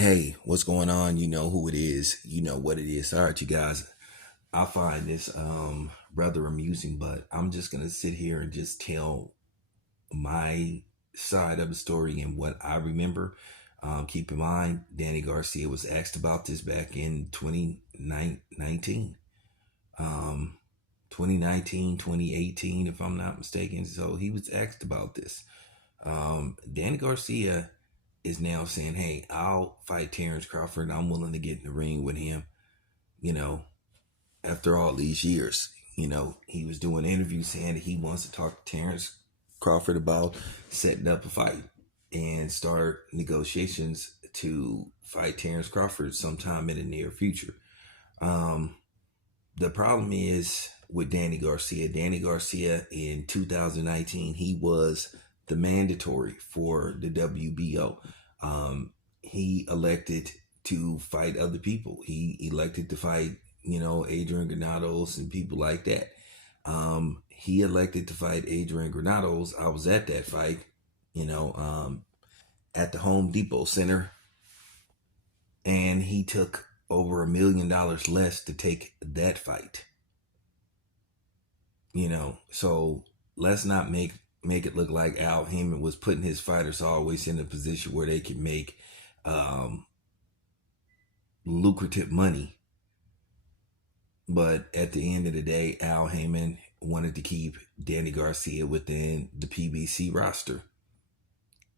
Hey, what's going on? You know who it is. You know what it is. All right, you guys. I find this rather amusing, but I'm just gonna sit here and just tell my side of the story and what I remember. Keep in mind, Danny Garcia was asked about this back in 2019. Um, 2019, 2018, if I'm not mistaken. So he was asked about this. Danny Garcia is now saying, "Hey, I'll fight Terence Crawford. I'm willing to get in the ring with him." You know, after all these years, he was doing interviews saying that he wants to talk to Terence Crawford about setting up a fight and start negotiations to fight Terence Crawford sometime in the near future. Um, the problem is with Danny Garcia. Danny Garcia in 2019, he was the mandatory for the WBO. He elected to fight other people. He elected to fight, Adrian Granados and people like that. He elected to fight Adrian Granados. I was at that fight, you know, um, at the Home Depot Center, and he took over $1 million less to take that fight. So let's not make it look like Al Heyman was putting his fighters always in a position where they could make um, lucrative money. But at the end of the day, Al Heyman wanted to keep Danny Garcia within the PBC roster.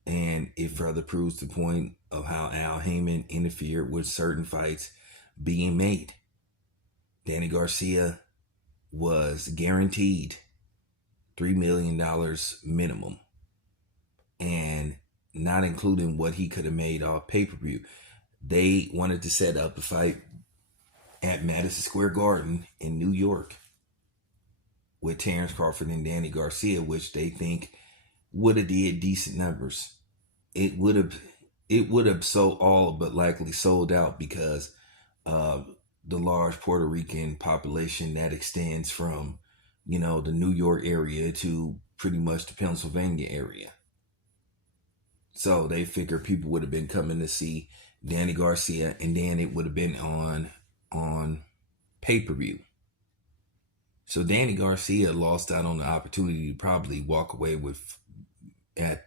And it further proves the point of how Al Heyman interfered with certain fights being made. Danny Garcia was guaranteed $3 million minimum, and not including what he could have made off pay-per-view. They wanted to set up a fight at Madison Square Garden in New York with Terence Crawford and Danny Garcia, which they think would have did decent numbers. It would have so all but likely sold out because of the large Puerto Rican population that extends from the New York area to pretty much the Pennsylvania area. So they figure people would have been coming to see Danny Garcia, and then it would have been on pay-per-view. So Danny Garcia lost out on the opportunity to probably walk away with, at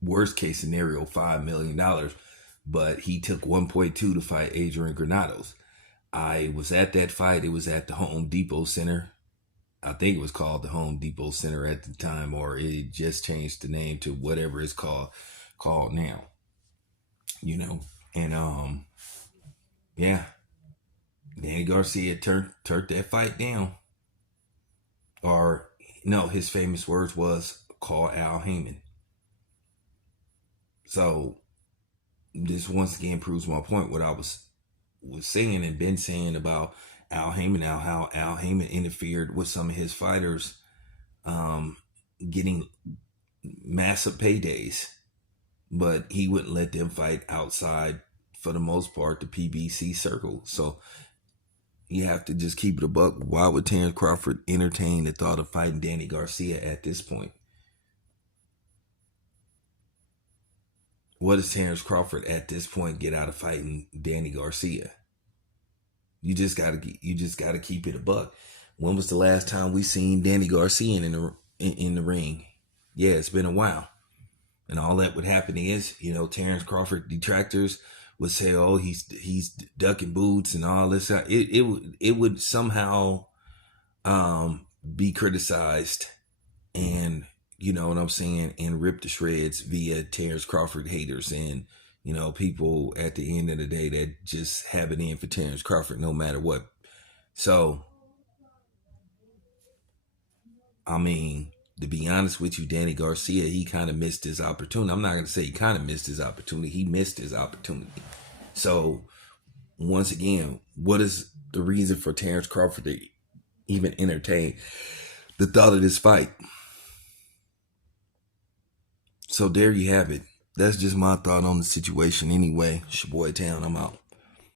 worst case scenario, $5 million, but he took 1.2 to fight Adrian Granados. I was at that fight. It was at the Home Depot Center. I think it was called the Home Depot Center at the time, or it just changed the name to whatever it's called now. And yeah, Danny Garcia turned that fight down. Or no, his famous words was, "Call Al Heyman." So this once again proves my point. What I was saying and been saying about Al Heyman now, how Al Heyman interfered with some of his fighters getting massive paydays, but he wouldn't let them fight outside, for the most part, the PBC circle. So you have to just keep it a buck. Why would Terence Crawford entertain the thought of fighting Danny Garcia at this point? What does Terence Crawford at this point get out of fighting Danny Garcia? You just gotta keep it a buck. When was the last time we seen Danny Garcia in the ring? Yeah, it's been a while. And all that would happen is, Terence Crawford detractors would say, "Oh, he's ducking boots and all this." It would somehow be criticized, and you know what I'm saying, and ripped to shreds via Terence Crawford haters and people at the end of the day that just have it in for Terence Crawford no matter what. So I mean, to be honest with you, Danny Garcia, he kind of missed his opportunity. I'm not going to say he kind of missed his opportunity. He missed his opportunity. So once again, what is the reason for Terence Crawford to even entertain the thought of this fight? So there you have it. That's just my thought on the situation anyway. It's your boy Town. I'm out.